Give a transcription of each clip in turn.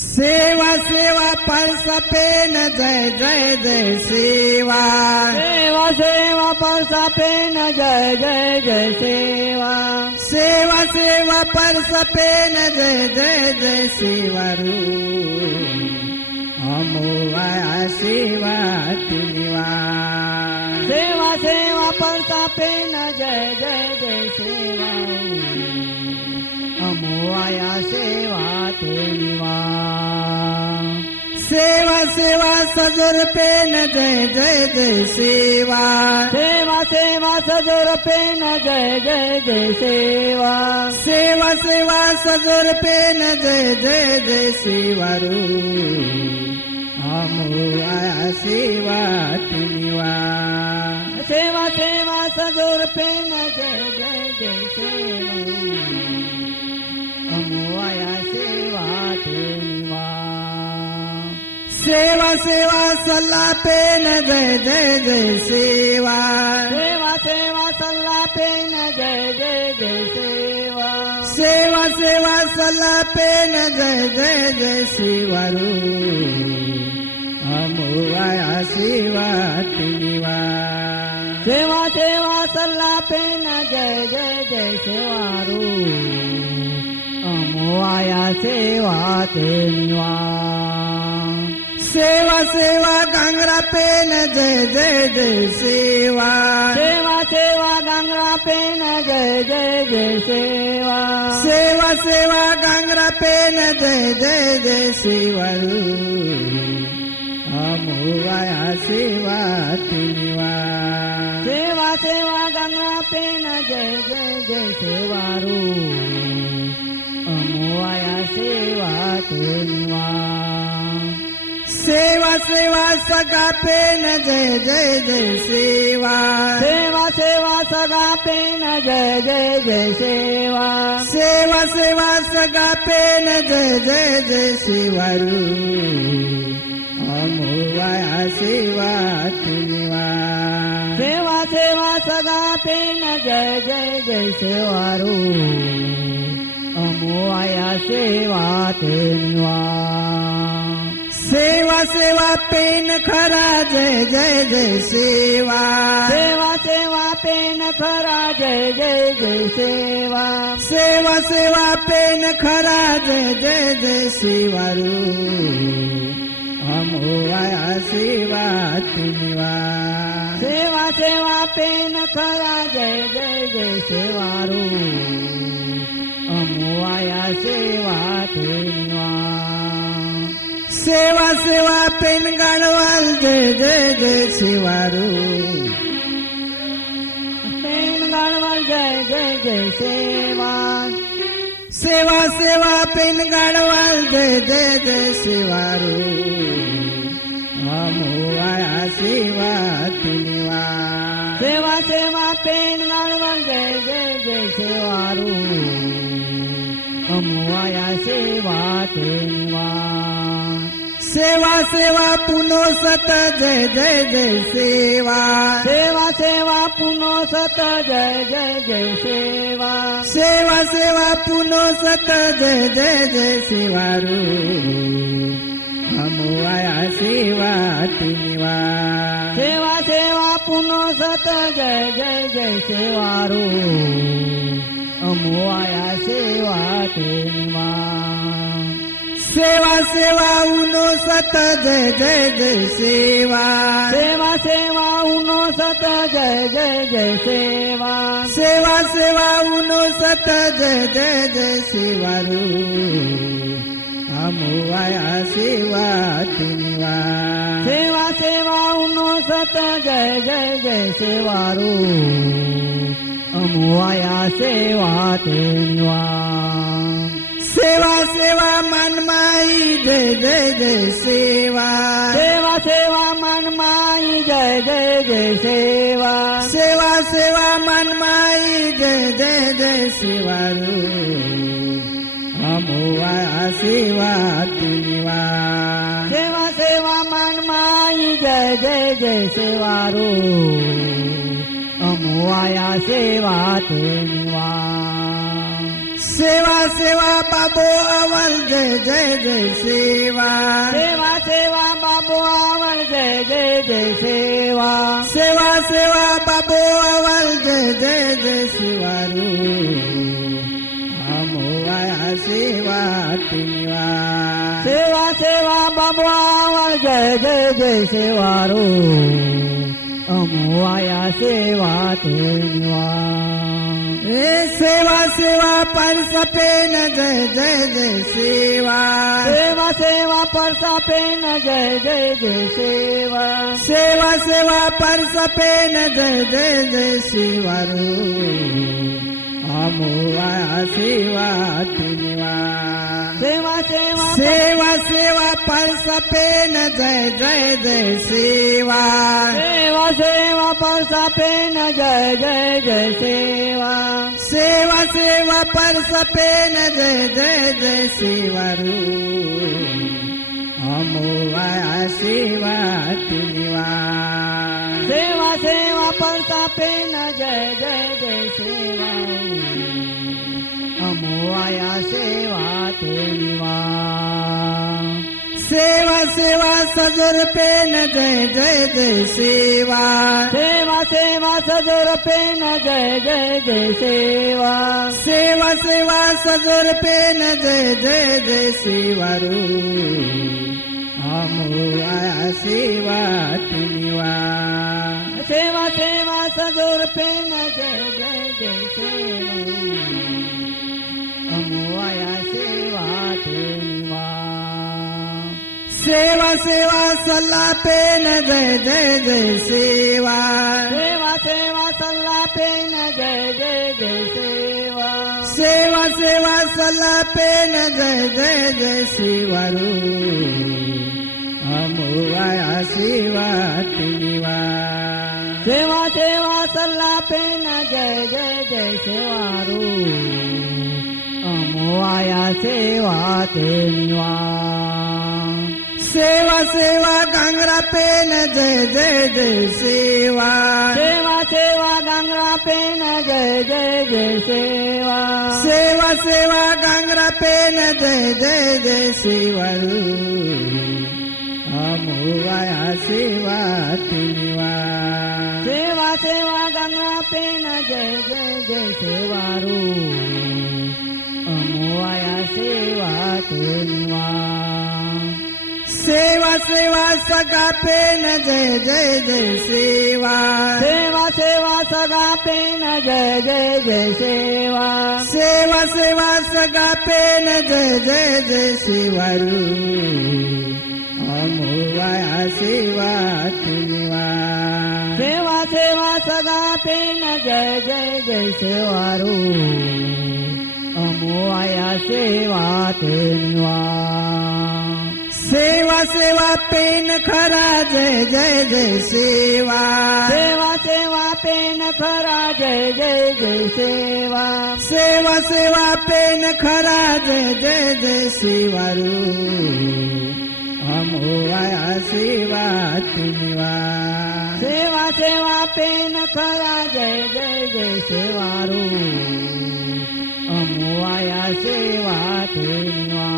सेवा सेवा परसपेन जय जय जय सेवा सेवा सेवा परसपेन जय जय जय सेवा सेवा सेवा परसपेन जय जय जय सेवा रू अमोवाया सेवा तिनिवा सेवा सेवा परसपेन जय जय जय सेवा अमोवाया सेवा तिनिवा सेवा सेवा सजुरपेन जय जय जय सेवा सेवा सेवा सजुरपेन जय जय जय सेवा सेवा सेवा सजुरपेन जय जय जय सेवा रू अमोवाया सेवा तिनिवा सेवा सेवा सजुरपेन जय जय जय सेवा अमोवाया सेवा तिनिवा सेवा सेवा सल्लापेन जय जय जय सेवा सेवा सेवा सल्लापेन जय जय जय सेवा सेवा सेवा सल्लापेन जय जय जय सेवा रू अमोवाया सेवा तिनिवा सेवा सेवा सल्लापेन जय जय जय सेवा रू अमोवाया सेवा तिनिवा सेवा सेवा गांगरापेन जय जय जय सेवा सेवा सेवा गांगरापेन जय जय जय सेवा सेवा सेवा गांगरापेन जय जय जय सेवा रू अमोवाया सेवा तिनिवा सेवा सेवा गांगरापेन जय जय जय सेवा रू अमोवाया सेवा तिनिवा सेवा सेवा सगापेन जय जय जय सेवा सेवा सेवा सगापेन जय जय जय सेवा सेवा सेवा सगापेन जय जय जय सेवा रू अमोवाया सेवा तिनिवा सेवा सेवा सगापेन जय जय जय सेवा रू अमोवाया सेवा तिनिवा सेवा सेवा पेन खरा जय जय जय सेवा सेवा सेवा पेन खरा जय जय जय सेवा सेवा सेवा पेन खरा जय जय जय सेवा रू अमोवाया सेवा तिनिवा सेवा सेवा पेन खरा जय जय जय सेवा रू अमोवाया सेवा तिनिवा सेवा सेवा पेन गाणवाल जय जय जय सेवा रू पेन गाणवाल जय जय जय सेवा सेवा सेवा पेन गाणवाल जय जय जय सेवा रू अमोवाया सेवा तिनिवा सेवा सेवा पेन गाणवाल जय जय जय सेवा रू अमोवाया सेवा तिनिवा सेवा सेवा पुनो सत जय जय जय सेवा सेवा सेवा पुनो सत जय जय जय सेवा सेवा सेवा पुनो सत जय जय जय सेवा रू अमोवाया सेवा तिनिवा सेवा सेवा पुनो सत जय जय जय सेवा रू अमोवाया सेवा तिनिवा सेवा सेवा उनो सत जय जय जय सेवा सेवा सेवा उनो सत जय जय जय सेवा सेवा सेवा उनो सत जय जय जय सेवा रू अमोवाया सेवा तिनिवा सेवा सेवा उनो सत जय जय जय सेवा रू अमोवाया सेवा तिनिवा सेवा सेवा मनमाई जय जय जय सेवा सेवा सेवा मनमाई जय जय जय सेवा सेवा सेवा मनमाई जय जय जय सेवा रू अमोवाया सेवा तिनिवा सेवा सेवा मनमाई जय जय जय सेवा रू अमोवाया सेवा तिनिवा सेवा सेवा बाबू अवल जय जय जय सेवा सेवा सेवा बाबू आवड जय जय जय सेवा सेवा सेवा बाबू अवल जय जय जय शिवारू अमोवाया सेवा तिनिवा सेवा सेवा बाबू आवड जय जय जय सेवारो अमोवाया सेवा तेनिवा ए सेवा सेवा पर सपेन जय जय जय सेवा सेवा सेवा परसा पेन जय जय जय सेवा सेवा सेवा पर सपेन जय जय जय शिवारू अमोवाया सेवा तिनिवा सेवा सेवा सेवा सेवा पर सपेन जय जय जय सेवा सेवा सेवा परसा पेन जय जय जय सेवा सेवा सेवा पर सपेन जय जय जय शिवारू अमोवाया सेवा तिनिवा सेवा सेवा परसा पेन जय जय जय सेवा अमोवाया सेवा तेनिवा सेवा सेवा सजुर पेन जय जय जय सेवा सेवा सेवा सजोर पेन जय जय जय सेवा सेवा सेवा सजुर पेन जय जय जय शिवारू अमोवाया सेवा तिनिवा सेवा सेवा सजोर पेन जय जय जय सेवा अमोवाया सेवा तेनिवा सेवा सेवा सल्ला पेन जय जय जय सेवा सेवा सेवा सल्ला पेन जय जय जय सेवा सेवा सेवा सल्ला पेन जय जय जय शिवारू अमोवाया सेवा तिनिवा सेवा सेवा सल्ला पेन जय जय जय सेवारू अमोवाया सेवा तेनिवा सेवा सेवा गांगरा पेन जय जय जय सेवा सेवा सेवा गंगा पेन जय जय जय सेवा सेवा सेवा गांगरा पेन जय जय जय शिवारू अमोवाया सेवा तिनिवा सेवा सेवा गंगा पेन जय जय जय सेवारू अमोवाया सेवा तेनिवा सेवा सेवा सगा पेन जय जय जय सेवा सेवा सेवा सगा पेन जय जय जय सेवा सेवा सेवा सगा पेन जय जय जय शिवारू अमोवाया सेवा तिनिवा सेवा सेवा सगा पेन जय जय जय सेवारू अमोवाया सेवा तेनिवा सेवा सेवा पेन खरा जय जय जय सेवा सेवा सेवा पेन खरा जय जय जय सेवा सेवा सेवा पेन खरा जय जय जय शिवारू अमोवाया सेवा तिनिवा सेवा सेवा पेन खरा जय जय जय सेवारू अमोवाया सेवा तेनिवा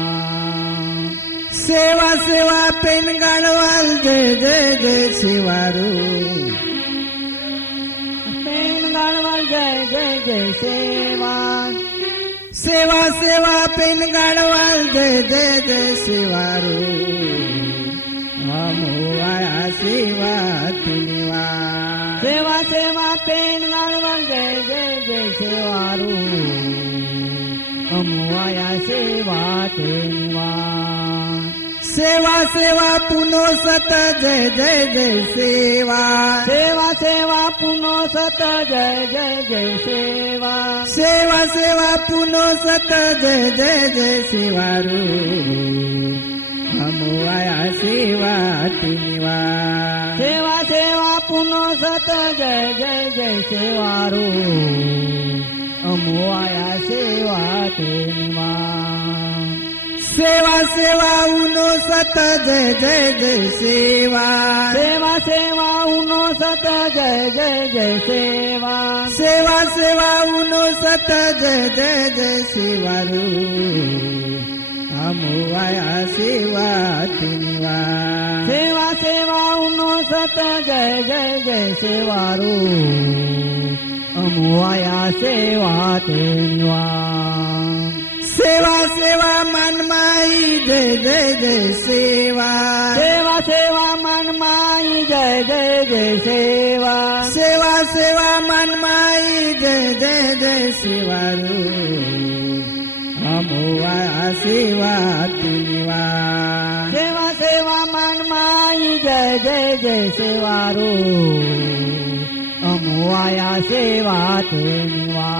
सेवा सेवा पेन गाडवाल जय जय जय शिवारू पेन गणवल जय जय जय सेवा सेवा सेवा पेन गाडवाल जय जय जय शिवारू अमोवाया सेवा तिनिवा सेवा सेवा पेन गणवल जय जय जय सेवारू अमोवाया सेवा तेनिवा सेवा सेवा पुनो सत जय जय जय सेवा सेवा सेवा पुनो सत जय जय जय सेवा सेवा सेवा पुनो सत जय जय जय शिवारू अमोवाया सेवा तिनिवा सेवा सेवा पुनो सत जय जय जय सेवारू अमोवाया सेवा तेनिवा सेवा सेवा उनो सत जय जय जय सेवा सेवा सेवा उनो सत जय जय जय सेवा सेवा सेवा उनो सत जय जय जय सेवा रू अमुवाया सेवा तिनिवा सेवा सेवा उनो सत जय जय जय सेवा रू अमुवाया सेवा तेनिवा सेवा सेवा मनमाई जय जय जय सेवा सेवा सेवा मनमाई जय जय जय सेवा सेवा सेवा मनमाई जय जय जय सेवा रू अमुवाया सेवा तिनिवा सेवा सेवा मनमाई जय जय जय सेवा रू अमुवाया सेवा तेनिवा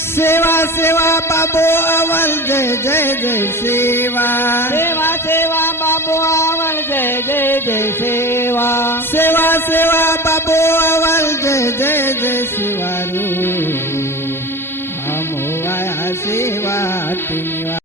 सेवा सेवा बाबो अवल जय जय जय सेवा सेवा सेवा बाबू आवल जय जय जय सेवा सेवा सेवा बाबो अवल जय जय जय सेवा रू अमुवाया सेवा तिनिवा